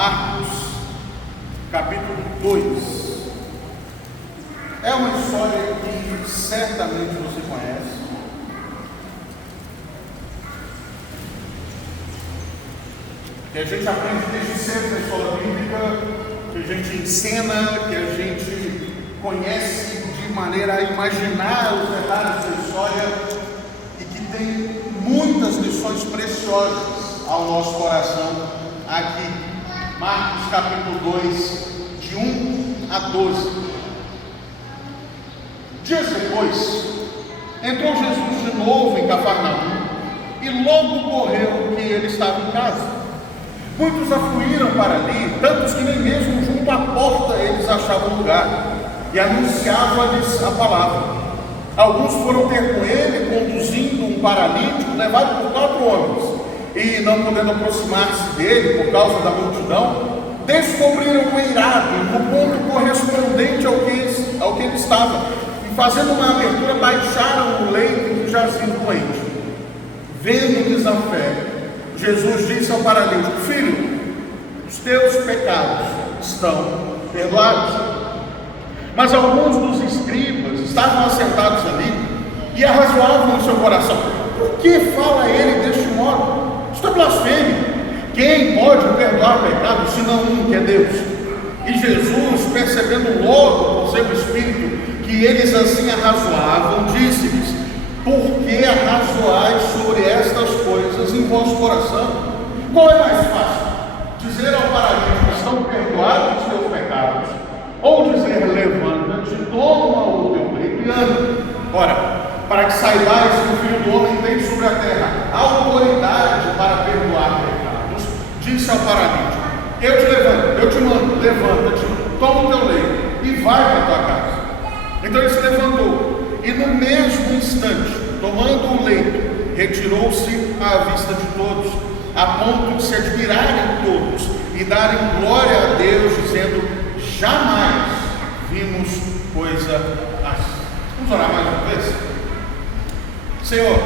Marcos, capítulo 2. É uma história que certamente você conhece. Que a gente aprende desde cedo na escola bíblica, que a gente ensina, que a gente conhece de maneira a imaginar os detalhes da história e que tem muitas lições preciosas ao nosso coração aqui. Marcos capítulo 2, de 1 a 12. Dias depois, entrou Jesus de novo em Cafarnaum e logo correu que ele estava em casa. Muitos afluíram para ali, tantos que nem mesmo junto à porta eles achavam lugar, e anunciavam-lhes a palavra. Alguns foram ter com ele, conduzindo um paralítico, levado por 4 homens, e não podendo aproximar-se dele por causa da multidão, descobriram o eirado no ponto correspondente ao que ele estava, e fazendo uma abertura, baixaram o leito do jazido doente. Vendo-lhes a fé, Jesus disse ao paralítico: filho, os teus pecados estão perdoados. Mas alguns dos escribas estavam assentados ali e arrazoavam no seu coração: por que fala ele deste modo? Isto é blasfêmia. Quem pode perdoar pecados senão um, que é Deus? E Jesus, percebendo logo por seu espírito que eles assim arrazoavam, disse-lhes: por que arrazoais sobre estas coisas em vosso coração? Qual é mais fácil? Dizer ao paralítico: estão perdoados os teus pecados, ou dizer: levanta-te, toma o teu leito e anda? Ora, para que saibais que o Filho do Homem tem sobre a terra autoridade para perdoar pecados, disse ao paralítico: eu te levanto, eu te mando, levanta-te, toma o teu leito e vai para a tua casa. Então ele se levantou e no mesmo instante, tomando o leito, retirou-se à vista de todos, a ponto de se admirarem todos e darem glória a Deus, dizendo: jamais vimos coisa assim. Vamos orar mais uma vez? Senhor,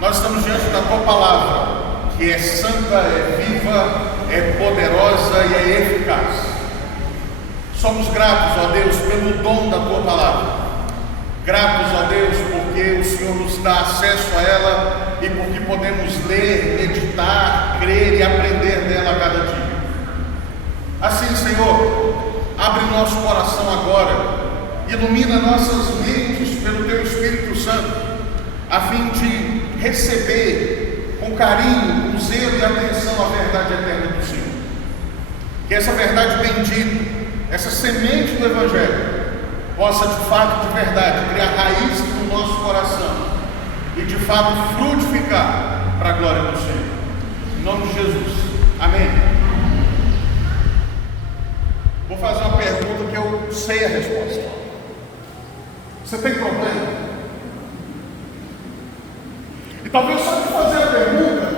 nós estamos diante da Tua palavra, que é santa, é viva, é poderosa e é eficaz. Somos gratos, ó Deus, pelo dom da Tua palavra. Gratos, ó Deus, porque o Senhor nos dá acesso a ela e porque podemos ler, meditar, crer e aprender dela a cada dia. Assim, Senhor, abre nosso coração agora, ilumina nossas mentes pelo Teu Espírito Santo, a fim de receber com carinho, com zelo e atenção a verdade eterna do Senhor. Que essa verdade bendita, essa semente do Evangelho, possa de fato, de verdade, criar raiz no nosso coração e de fato frutificar para a glória do Senhor. Em nome de Jesus. Amém. Vou fazer uma pergunta que eu sei a resposta. Você tem problema? E talvez só de fazer a pergunta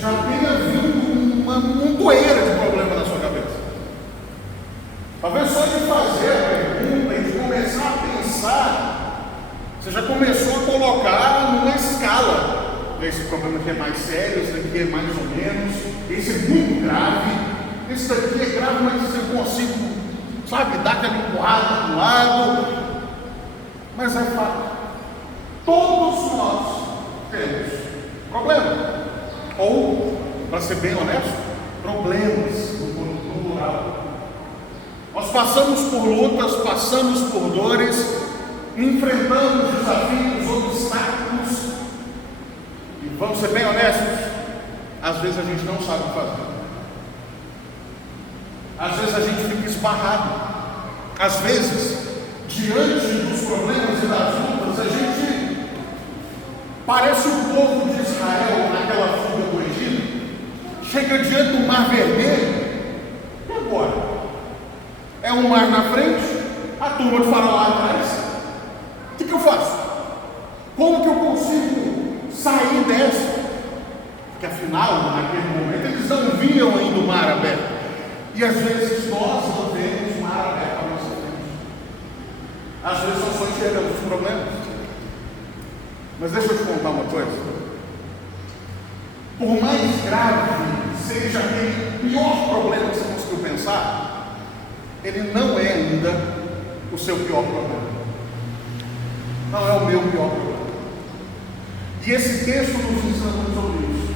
já tenha vindo uma montoeira de problema na sua cabeça. Talvez só de fazer a pergunta e de começar a pensar, você já começou a colocar numa escala. Esse problema aqui é mais sério, esse daqui é mais ou menos, esse é muito grave, esse daqui é grave, mas eu consigo, sabe, dar aquela empurrada para um lado. Mas é fato, todos nós temos problema, ou, para ser bem honesto, problemas no plural. Nós passamos por lutas, passamos por dores, enfrentamos desafios, obstáculos, e vamos ser bem honestos, às vezes a gente não sabe o que fazer. Às vezes a gente fica esbarrado. Às vezes, diante dos problemas e das lutas, a gente parece o povo de Israel naquela fuga do Egito. Chega diante do Mar Vermelho, e agora? É um mar na frente, a turma de Faraó lá atrás. O que eu faço? Como que eu consigo sair dessa? Porque afinal, naquele momento, eles não viam ainda o mar aberto. E às vezes nós não vemos o mar aberto à nossa frente. Às vezes nós só enxergamos os problemas. Mas deixa eu te contar uma coisa. Por mais graves seja aquele pior problema que você conseguiu pensar, ele não é ainda o seu pior problema. Não é o meu pior problema. E esse texto nos ensina muito sobre isso.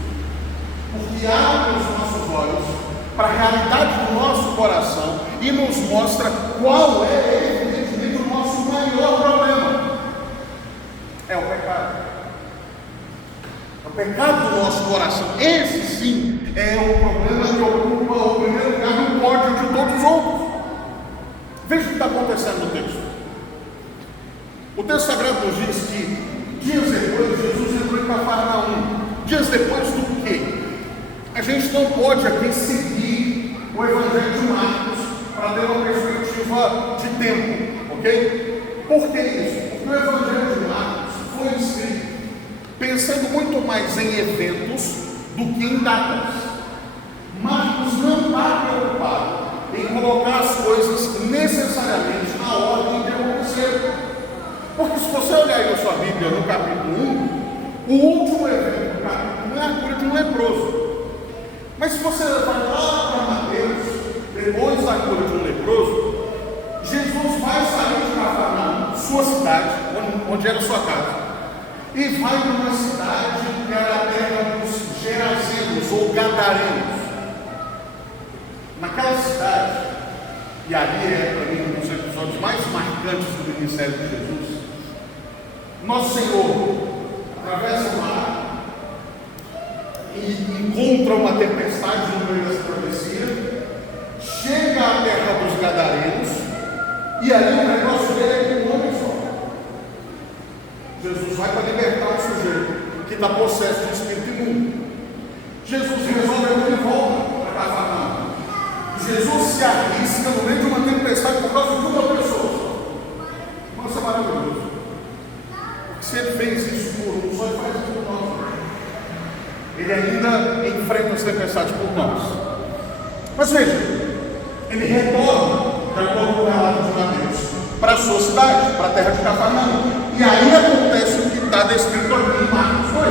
Porque abre os nossos olhos para a realidade do nosso coração e nos mostra qual é, evidentemente, o nosso maior problema. É o pecado. É o pecado do nosso coração. Esse sim é o problema que ocupa o primeiro lugar no pódio de todos os outros. Veja o que está acontecendo no texto. O texto sagrado nos diz que dias depois Jesus entrou em Cafarnaum. Dias depois do quê? A gente não pode aqui seguir o Evangelho de Marcos para ter uma perspectiva de tempo, ok? Por que isso? Porque o Evangelho de Marcos foi escrito pensando muito mais em eventos do que em datas. Marcos não está preocupado em colocar as coisas necessariamente na ordem de acontecer. Porque se você olhar aí na sua Bíblia, no capítulo 1, o último evento do capítulo 1 é a cura de um leproso. Mas se você vai lá para Mateus, depois da cura de um leproso, Jesus vai sair de Cafarnaum, sua cidade, onde era sua casa, e vai para uma cidade que era a terra dos Gerazenos ou Gadarenos. Naquela cidade, e ali é para mim um dos episódios mais marcantes do ministério de Jesus, nosso Senhor atravessa o mar e encontra uma tempestade no meio dessa travessia, chega à terra dos Gadarenos, e ali o negócio dele é um homem só. Jesus vai para libertar um sujeito que está possesso de espírito imundo. Jesus resolve ele volta para Cafarnaum. Jesus se arrisca no meio de uma tempestade por causa de uma pessoa. Nossa, é maravilhoso. Porque se ele fez isso por um, só ele faz isso por nós. Ele ainda enfrenta as tempestades por nós. Mas veja, ele retorna, de acordo com o relato de Mateus, para a sua cidade, para a terra de Cafarnaum. E aí acontece o que está descrito aqui em Marcos 2.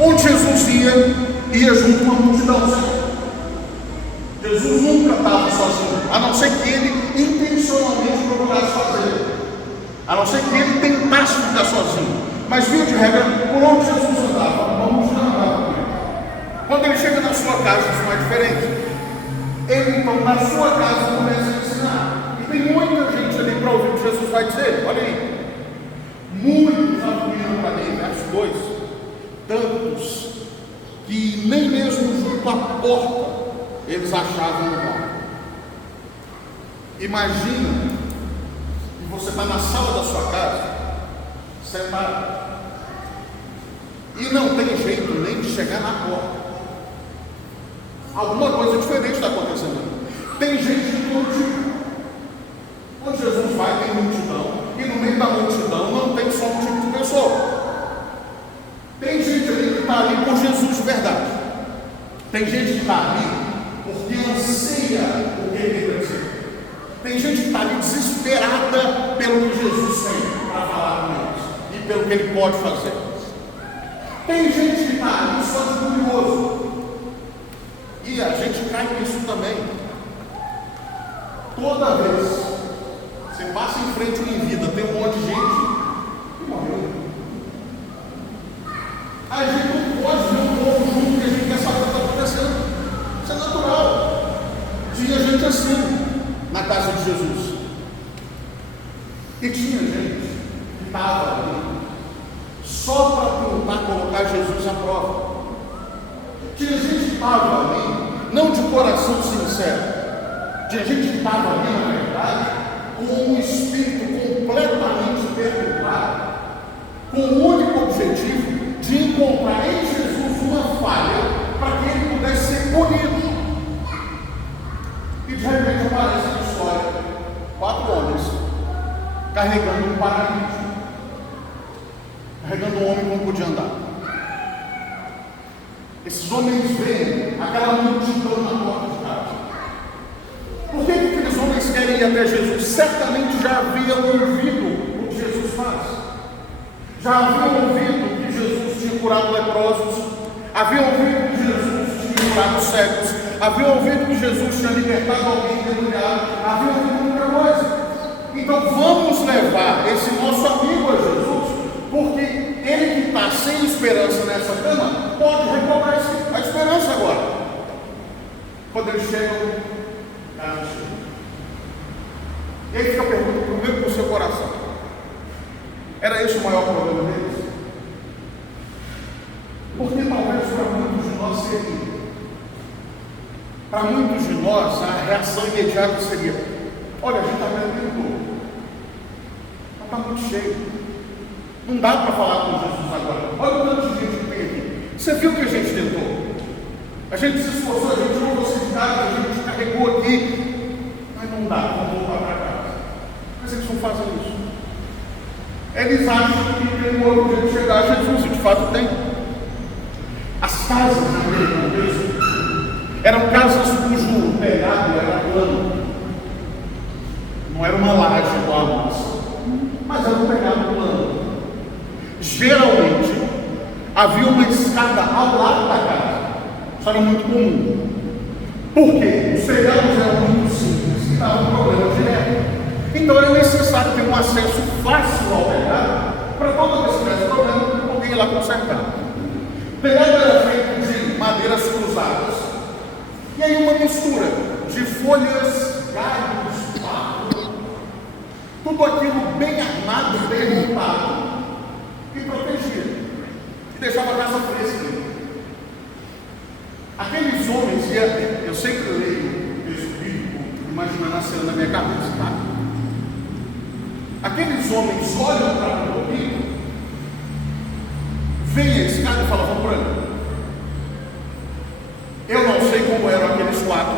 Onde Jesus ia junto com uma multidão. Jesus nunca estava sozinho, a não ser que ele intencionalmente procurasse fazer, a não ser que ele tentasse ficar sozinho. Mas via de regra, por onde Jesus andava, uma multidão andava com ele. Quando ele chega na sua casa, isso não é diferente. Ele então na sua casa começa a ensinar. E tem muita gente ali para ouvir o que Jesus vai dizer. Olha aí. Muitos afluíram para ele, verso 2. Tantos que nem mesmo junto à porta eles achavam lugar. Imagina que você está na sala da sua casa, sentado, e não tem jeito nem de chegar na porta. Alguma coisa diferente está acontecendo. Tem gente de todo tipo. Quando Jesus vai, tem multidão, e no meio da multidão não tem só um tipo de pessoa. Tem gente ali que está ali por Jesus de verdade. Tem gente que está ali porque anseia o que ele tem dizer. Tem gente que está ali desesperada pelo que Jesus tem para falar com eles e pelo que ele pode fazer. Tem gente que está ali só de curioso. E a gente cai nisso também. Toda vez você passa em frente em vida, tem um monte de gente que morreu. A gente não pode ver um povo junto que a gente quer saber o que está acontecendo. Isso é natural. Tinha gente assim na casa de Jesus. E tinha gente que estava ali só para tentar colocar Jesus à prova. Tinha gente que estava ali, não de coração sincero. Tinha gente que estava ali, na verdade, com um espírito completamente perturbado, com o único objetivo de encontrar em Jesus uma falha para que ele pudesse ser punido. E de repente aparece na história 4 homens carregando um paralítico, carregando um homem que não podia andar. Esses homens veem aquela multidão na porta de casa. Por que aqueles homens querem ir até Jesus? Certamente já haviam ouvido o que Jesus faz. Já haviam ouvido que Jesus tinha curado leprosos. Haviam ouvido que Jesus mostrado cegos, haviam ouvido que Jesus tinha libertado alguém endemoniado, haviam ouvido muita coisa. Então vamos levar esse nosso amigo a Jesus, porque ele que está sem esperança nessa cama, pode recobrar a esperança agora. Quando eles chegam, casa chega. E aí fica a pergunta primeiro para o seu coração: era esse o maior problema deles? Porque talvez para muitos de nós seria. Para muitos de nós, a reação imediata seria: olha, a gente está aprendendo tudo, mas está muito cheio, não dá para falar com Jesus agora. Olha o tanto de gente que tem aqui. Você viu que a gente tentou? A gente se esforçou, a gente não conseguiu de casa, a gente carregou aqui, mas não dá, vamos voltar para casa. Mas eles não fazem isso. Eles acham que tem um outro jeito de chegar a Jesus, e de fato tem. As casas naquele contexto eram casas cujo telhado era plano. Não era uma laje igual a nossa, mas era um telhado plano. Geralmente havia uma escada ao lado da casa. Isso era muito comum. Por quê? Os telhados eram muito simples e davam um problema direto. Então era necessário ter um acesso fácil ao telhado para toda vez que tivesse problema, alguém ir lá consertar. O telhado era feito de madeiras cruzadas e aí uma mistura de folhas, galhos, barro, tudo aquilo bem armado, bem montado e protegia, e deixava a casa fresca. Aqueles homens, e eu sempre leio esse bíblico, imaginando a cena na minha cabeça, tá? Aqueles homens olham para o rio, veem a escada e falam: vamos por ali. Eu não sei como eram aqueles quatro,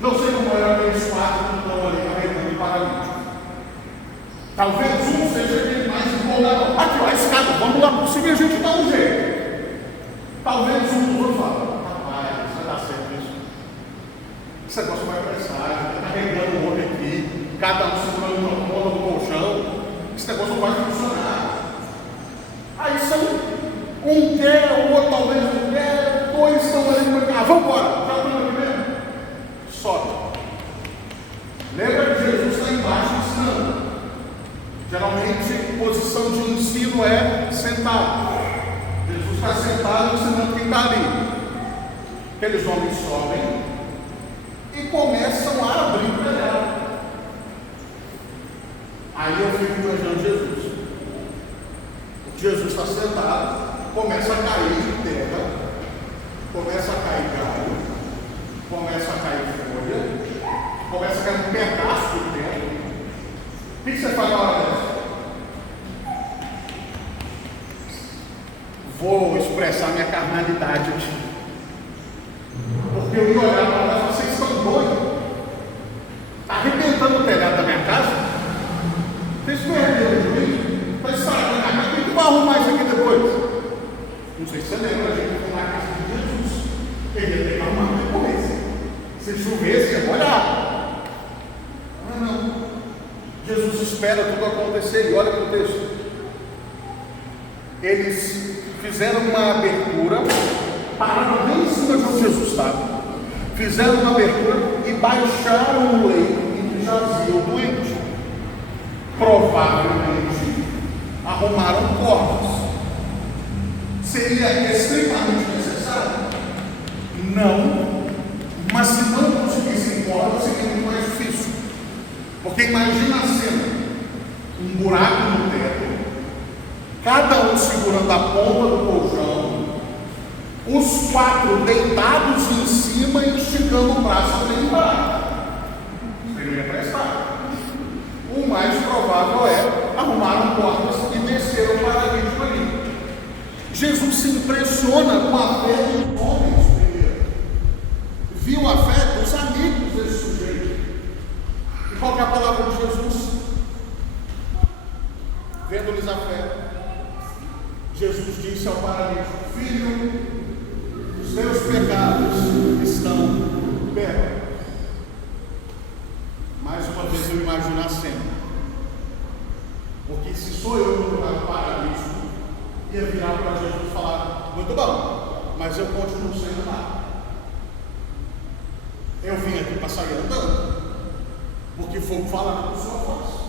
não sei como eram aqueles quatro que estão ali carregando o paralítico. Talvez um seja aquele mais empolgado. Aqui, ó, a escada, vamos lá por cima e a gente dá um jeito. Talvez um dos outros fale: rapaz, vai dar certo isso. Esse negócio vai prestar, está carregando um homem aqui, cada um segurando uma ponta do colchão, esse negócio não vai funcionar. Aí são um quer, o outro talvez não quer, dois estão ali no mercado. Vamos embora, já estamos aqui mesmo. Sobe. Lembra que Jesus está embaixo ensinando. Geralmente, posição de ensino é sentado. Jesus está sentado ensinando quem está ali. Aqueles homens sobem e começam a abrir o telhado. Aí eu fico imaginando Jesus. Jesus está sentado, começa a cair de terra, começa a cair galho, começa a cair folha, começa a cair um pedaço de terra. O que você faz na hora dessa? Vou expressar minha carnalidade aqui. Porque eu ia olhar para lá e falar: vocês estão doidos? Está arrebentando o telhado da minha casa? Vocês perderam de mim? Está estragando a casa? Quem que vai arrumar isso aqui depois? Não sei se você lembra, a gente foi na casa de Jesus. Ele ia ter que arrumar depois. Se chovesse, ia molhar. Não. Jesus espera tudo acontecer e olha para o texto. Eles fizeram uma abertura, pararam bem em cima de onde Jesus estava, fizeram uma abertura e baixaram o leito em que jazia o doente. Provavelmente arrumaram cordas. Seria estritamente necessário? Não, mas se não conseguissem cordas seria muito mais difícil. Porque imagina a cena: um buraco no teto, cada um segurando a ponta do colchão, os quatro deitados em cima e esticando o braço para embaixo. Seria prestar. O mais provável é arrumaram cordas e desceram o paralítico ali. Jesus se impressiona com a fé dos homens primeiro. Viu a fé dos amigos desse sujeito. E qual que é a palavra de Jesus? Vendo-lhes a fé, Jesus disse ao paralítico: filho, os teus pecados estão perdoados. Mais uma vez eu imagino a cena. Porque se sou eu no lugar do paralítico, ia virar para Jesus e falar: muito bom, mas eu continuo sem nada. Eu vim aqui para sair andando, porque fogo fala que o Senhor faz.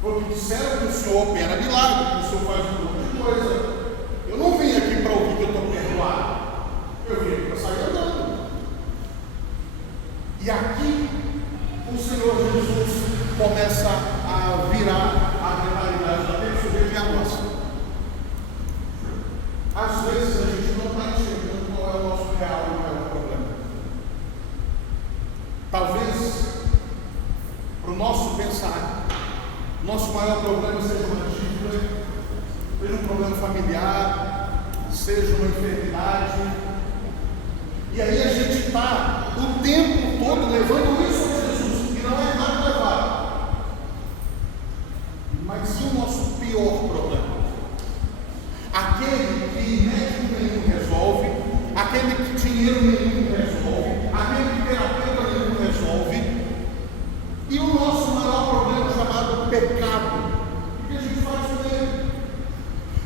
Porque disseram que o Senhor opera milagre, que o Senhor faz um monte de coisa. Eu não vim aqui para ouvir que eu estou perdoado. Eu vim aqui para sair andando. E aqui o Senhor Jesus começa a virar a realidade da pessoa e a nossa. Às vezes a gente não está enxergando qual é o nosso real e maior problema. Talvez, para o nosso pensar, nosso maior problema seja uma dívida, seja um problema familiar, seja uma enfermidade. E aí a gente está o tempo todo levando isso a Jesus, e não é nada levar. Mas e o nosso pior problema? Aquele que médico nenhum resolve, aquele que dinheiro nenhum resolve, aquele que terapeuta nenhum resolve, e o nosso maior problema chamado pecado. O que a gente faz com ele?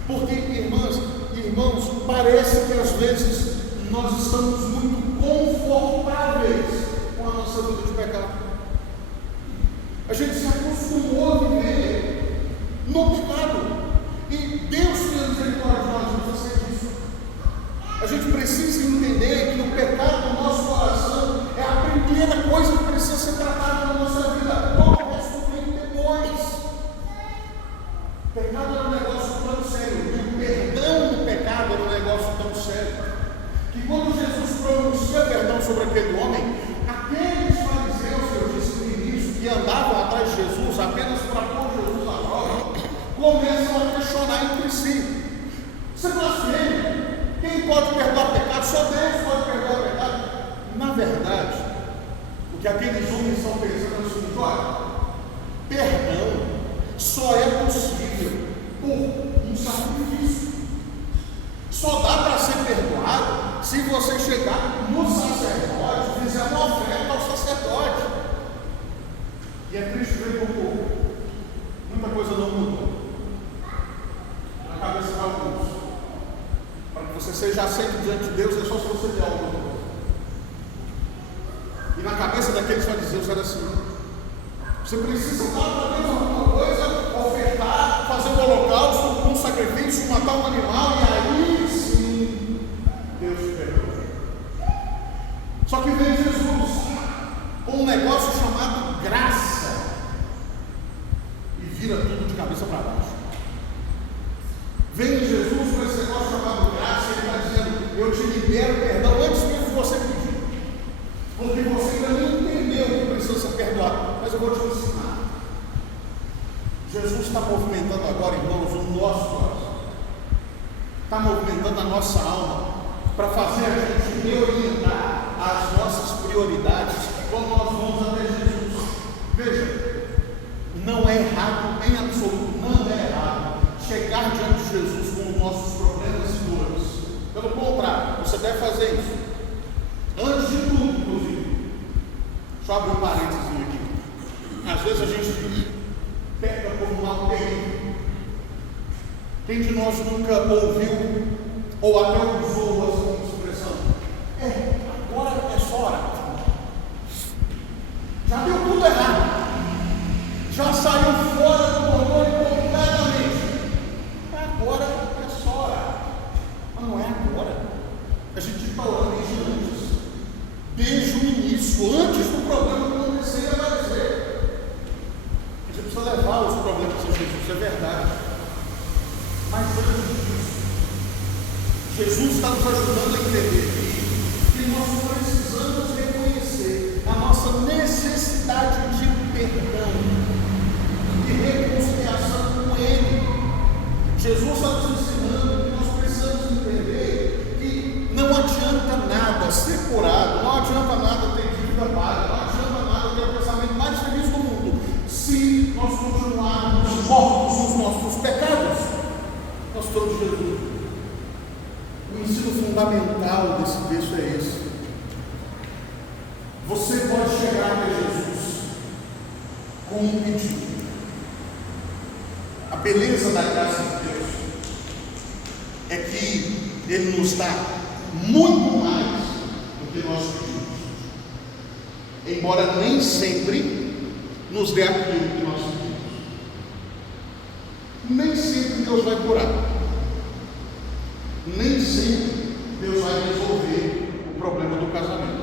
Porque, irmãs e irmãos, parece que às vezes nós estamos muito confortáveis com a nossa vida de pecado. A gente se acostumou a viver no pecado. E Deus tem misericórdia de nós, não sei disso. A gente precisa entender que o pecado do nosso coração é a primeira coisa que precisa ser tratada na nossa vida. Todo o resto vem depois. O pecado era um negócio tão sério, e o perdão do pecado era um negócio tão sério, que quando Jesus pronuncia perdão sobre aquele homem, aqueles fariseus que eu disse no início, que andavam atrás de Jesus apenas para pôr Jesus à prova, começam a questionar entre si. Você blasfema? Quem pode perdoar pecado? Só Deus pode perdoar pecado. Na verdade, o que aqueles homens estão pensando é o seguinte: olha, perdão só é possível por um sacrifício. Só dá para ser perdoado se você chegar no sacerdote e fizer uma oferta ao sacerdote. E é triste ver como muita coisa não mudou na cabeça de alguns. Para que você seja aceito diante de Deus, é só se você der alguma coisa. E na cabeça daqueles fariseus era assim: você precisa dar para Deus alguma coisa, ofertar, fazer um holocausto, um sacrifício, matar um animal, e aí sim Deus te perdoa. Só que vem Jesus com um negócio chamado graça e vira tudo de cabeça para baixo. Vem Jesus com esse negócio chamado graça, e ele está dizendo: eu te libero perdão antes mesmo de você pedir, porque você ainda não entendeu que precisa ser perdoado, mas eu vou te ensinar. Jesus está movimentando agora, irmãos, o nosso coração, está movimentando a nossa alma, para fazer a gente reorientar as nossas prioridades quando nós vamos até Jesus. Veja, não é errado, em absoluto, não é errado chegar diante de Jesus com os nossos problemas e dores. Pelo contrário, você deve fazer isso. Antes de tudo, inclusive, só abrir um parênteses aqui. Às vezes a gente peca por um mal terrível. Quem de nós nunca ouviu ou até usou essa expressão? Agora é só orar. Já deu tudo errado. Já saiu fora do controle completamente. Agora é só orar. Mas não é agora. A gente está orando isso antes. Desde o início, antes do problema acontecer e aparecer. A gente precisa levar os problemas a Jesus, é verdade. Mas antes disso, Jesus está nos ajudando a entender que nós precisamos reconhecer a nossa necessidade de perdão e reconciliação com Ele. Jesus está nos ensinando que nós precisamos entender que não adianta nada ser curado, não adianta nada ter dívida paga, não adianta nada ter o pensamento mais feliz do mundo, se nós continuarmos mortos nos nossos pecados. Nós todos Jesus. O ensino fundamental desse texto é esse. Você pode chegar até Jesus com um pedido. A beleza da graça de Deus é que Ele nos dá muito mais do que nós pedimos, embora nem sempre nos dê aquilo que nós pedimos. Nem sempre Deus vai curar, nem sempre Deus vai resolver o problema do casamento,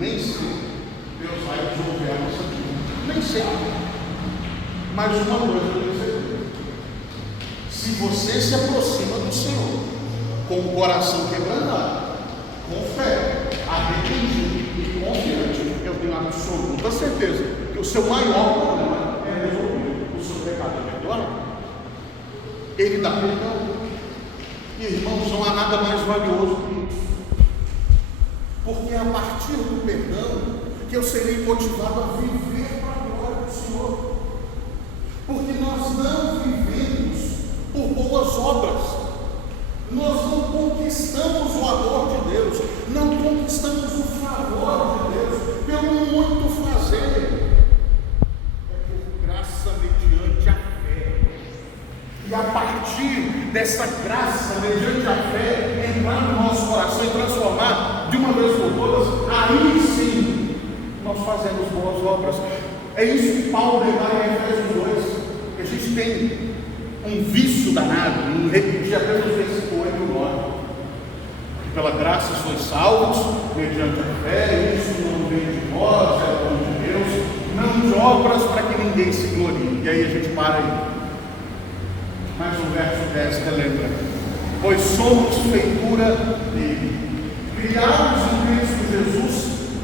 nem sempre Deus vai resolver a nossa vida, nem sempre. Mas uma coisa eu tenho certeza: se você se aproxima do Senhor com o coração quebrantado, com fé, arrependido e confiante, eu tenho absoluta certeza que o seu maior problema é resolvido. O seu pecado é perdoado, Ele dá perdão. E irmãos, não há nada mais valioso que isso, porque é a partir do perdão que eu serei motivado a viver para a glória do Senhor, porque nós não vivemos por boas obras, nós não conquistamos o amor de Deus, não conquistamos o favor de Deus pelo muito fazer, é por graça mediante a fé. E a partir dessa graça mediante a fé entrar no nosso coração e transformar de uma vez por todas, aí sim nós fazemos boas obras. É isso que Paulo declara em Efésios 2, que a gente tem um vício danado em repetir apenas o versículo 8 e 9. Pela graça sois salvos, mediante a fé, isso não vem de nós, é o dom de Deus, não de obras para que ninguém se glorie. E aí a gente para aí. Mas o verso 10 relembra: pois somos feitura dele, criados em Cristo Jesus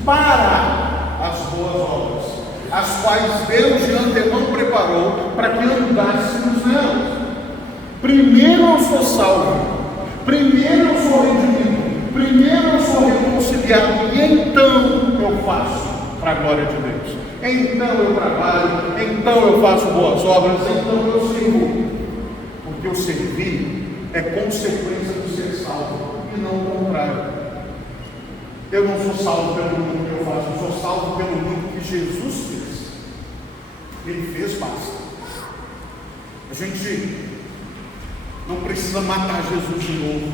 para as boas obras, as quais Deus de antemão preparou para que andássemos nelas. Primeiro eu sou salvo, primeiro eu sou redimido, primeiro eu sou reconciliado, e então eu faço para a glória de Deus. Então eu trabalho, então eu faço boas obras, então eu sirvo. Porque o servir é consequência do ser salvo e não o contrário. Eu não sou salvo pelo muito que eu faço, eu sou salvo pelo muito que Jesus fez. Ele fez basta. A gente não precisa matar Jesus de novo.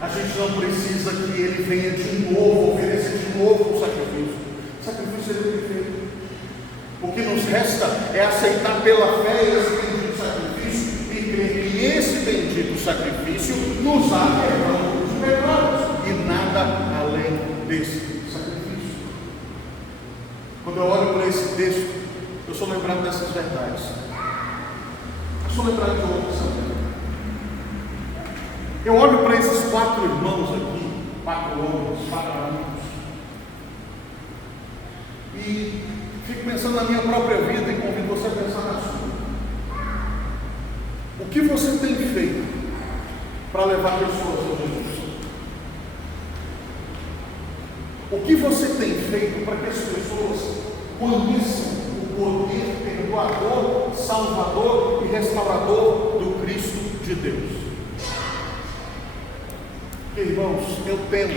A gente não precisa que Ele venha de novo, oferecer de novo o sacrifício. O sacrifício Ele tem feito. O que nos resta é aceitar pela fé esse bendito sacrifício e crer que esse bendito sacrifício nos dá perdão dos pecados e nada além desse sacrifício. Quando eu olho para esse texto, eu sou lembrado dessas verdades. Eu sou lembrado de outras também. Eu olho para esses 4 irmãos aqui, 4 homens, 4 amigos, e fico pensando na minha própria vida e convido você a pensar na sua. O que você tem feito para levar pessoas a Jesus? O que você tem feito para que as pessoas conheçam o poder perdoador, salvador e restaurador do Cristo de Deus? Irmãos, eu temo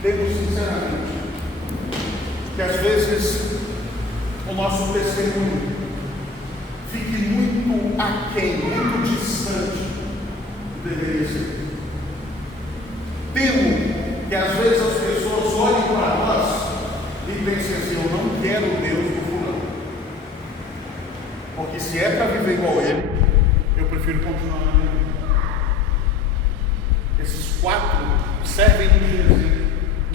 sinceramente, que às vezes o nosso testemunho fique muito aquém, muito distante do que deveria ser. Temo que às vezes as pessoas olhem para nós e pensem assim: eu não quero o Deus do fulano, porque se é para viver igual ele, eu prefiro continuar na minha vida. Esses 4 servem de exemplo.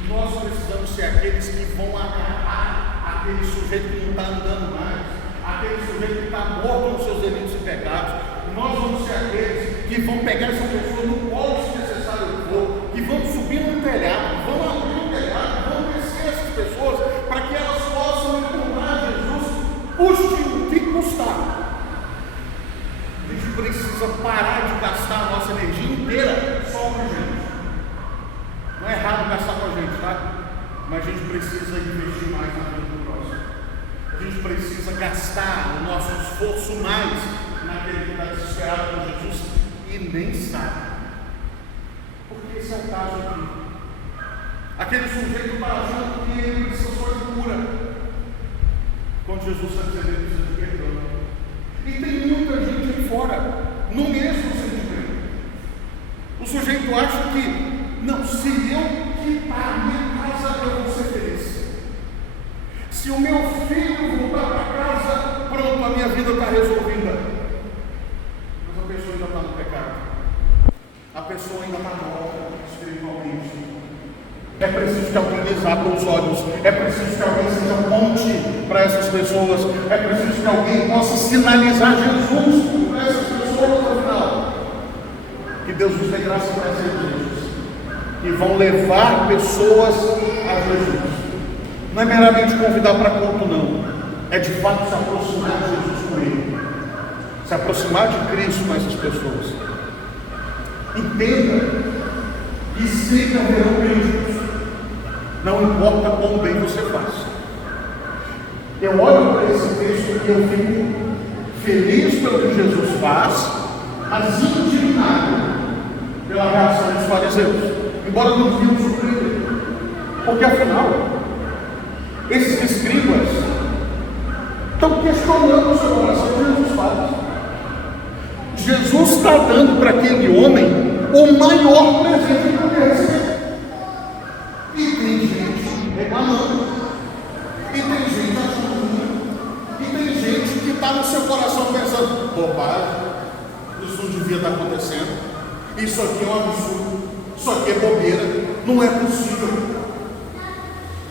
Nós precisamos ser aqueles que vão agarrar aquele sujeito que não está andando mais, aquele sujeito que está morto nos seus delitos e pecados. Nós vamos ser aqueles que vão pegar essa pessoa no colo, se necessário for, que vão subir no telhado, vão abrir o telhado, vão descer essas pessoas para que elas possam encontrar Jesus, custe o que custar. A gente precisa parar de gastar a nossa energia inteira só com a gente. Não é errado gastar com a gente, tá? Mas a gente precisa investir mais na vida do próximo. A gente precisa gastar o nosso esforço mais naquele que está desesperado por Jesus e nem sabe. Porque esse é o caso aqui. Aquele sujeito está achando que ele precisa só de cura, quando Jesus está dizendo que ele precisa de perdão. E tem muita gente aí fora, no mesmo sentimento, sujeito acha que, não, se eu quitar a minha casa, eu vou ser feliz. Se o meu filho voltar para casa, pronto, a minha vida está resolvida. Mas a pessoa ainda está no pecado. A pessoa ainda está morta espiritualmente. É preciso que alguém lhes abra os olhos. É preciso que alguém seja ponte para essas pessoas. É preciso que alguém possa sinalizar Jesus para essas pessoas no final. Que Deus nos dê graça para ser igrejas que vão levar pessoas a Jesus. Não é meramente convidar para culto, não. É de fato se aproximar de Jesus com ele. Se aproximar de Cristo com essas pessoas. Entenda e sempre haverão críticos. Não importa quão bem você faz. Eu olho para esse texto e eu fico feliz pelo que Jesus faz, mas indignado pela reação dos fariseus. Embora não vimos surpreender. Porque afinal, esses escribas estão questionando o seu coração que Jesus faz. Jesus está dando para aquele homem o maior presente que ele recebeu. E tem gente reclamando. E tem gente achando. E tem gente que está no seu coração pensando: bobagem, isso não devia estar acontecendo. Isso aqui é um absurdo. Isso aqui é bobeira. Não é possível.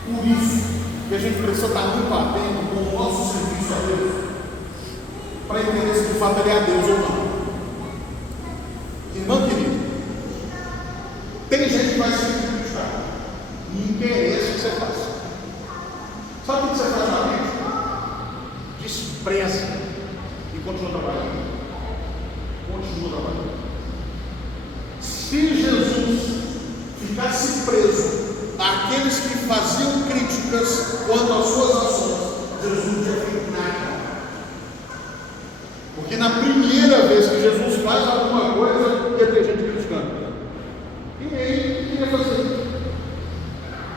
Por isso que a gente precisa estar muito atento com o nosso serviço a Deus, para entender se de fato ele é a Deus ou não. Irmão querido, tem gente que vai se criticar. Não interessa o que você faça. Sabe o que você faz na vida? Despreza e continua trabalhando. Continua trabalhando. Se Jesus ficasse preso àqueles que faziam críticas quanto às suas ações, Jesus não tinha feito nada. Porque na primeira vez que Jesus faz alguma coisa, ia ter gente criticando. E ele queria fazer.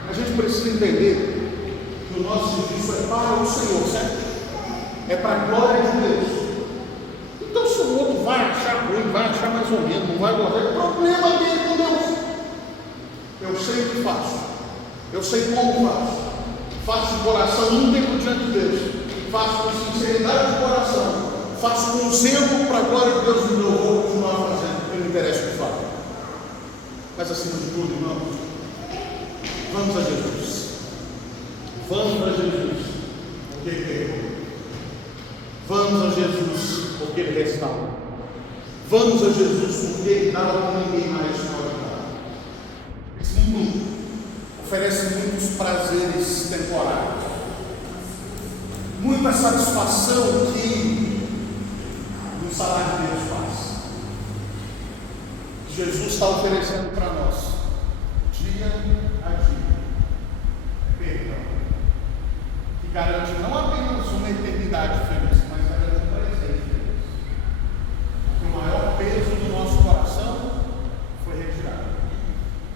A gente precisa entender que o nosso serviço é para o Senhor, certo? É para a glória de Deus. Então, se o outro vai achar ruim, vai achar mais ou menos, não vai gostar, é problema dele com Deus. Eu sei o que faço. Eu sei como faço. Faço de coração íntegro diante de Deus. Faço com sinceridade de coração. Faço com zelo para a glória de Deus. E eu vou continuar fazendo, porque não interessa o que faço. Mas acima de tudo, irmãos, vamos a Jesus. Vamos a Jesus, porque Ele perdoa. Vamos a Jesus, porque Ele restaura. Vamos a Jesus, porque Ele dá o que ninguém mais pode dar. Esse mundo oferece muitos prazeres temporários, muita satisfação que o salário de Deus faz. Jesus está oferecendo para nós, dia a dia, perdão, que garante não apenas uma eternidade feliz, mas garante um presente feliz. Porque o maior peso do nosso coração foi retirado.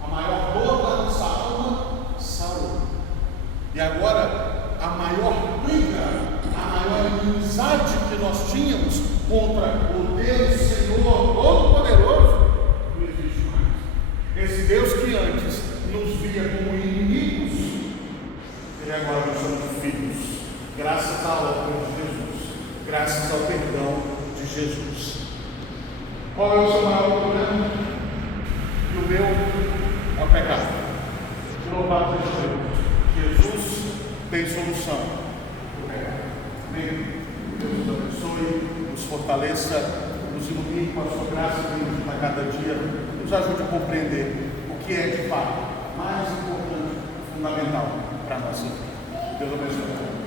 A maior dor da nossa alma sarou. E agora, a maior briga, a maior inimizade que nós tínhamos contra o Deus Senhor Todo-Poderoso, não existe mais. Esse Deus que antes nos via como inimigos, Ele agora nos chama de filhos, graças à obra de Jesus, graças ao perdão de Jesus. Qual é o seu maior problema? E o meu é o pecado. Louvado seja Deus. Jesus tem solução para o pecado. Amém? Deus nos abençoe, nos fortaleça, nos ilumine com a sua graça a cada dia, nos ajude a compreender o que é de fato mais importante, fundamental para a nossa vida. Deus abençoe.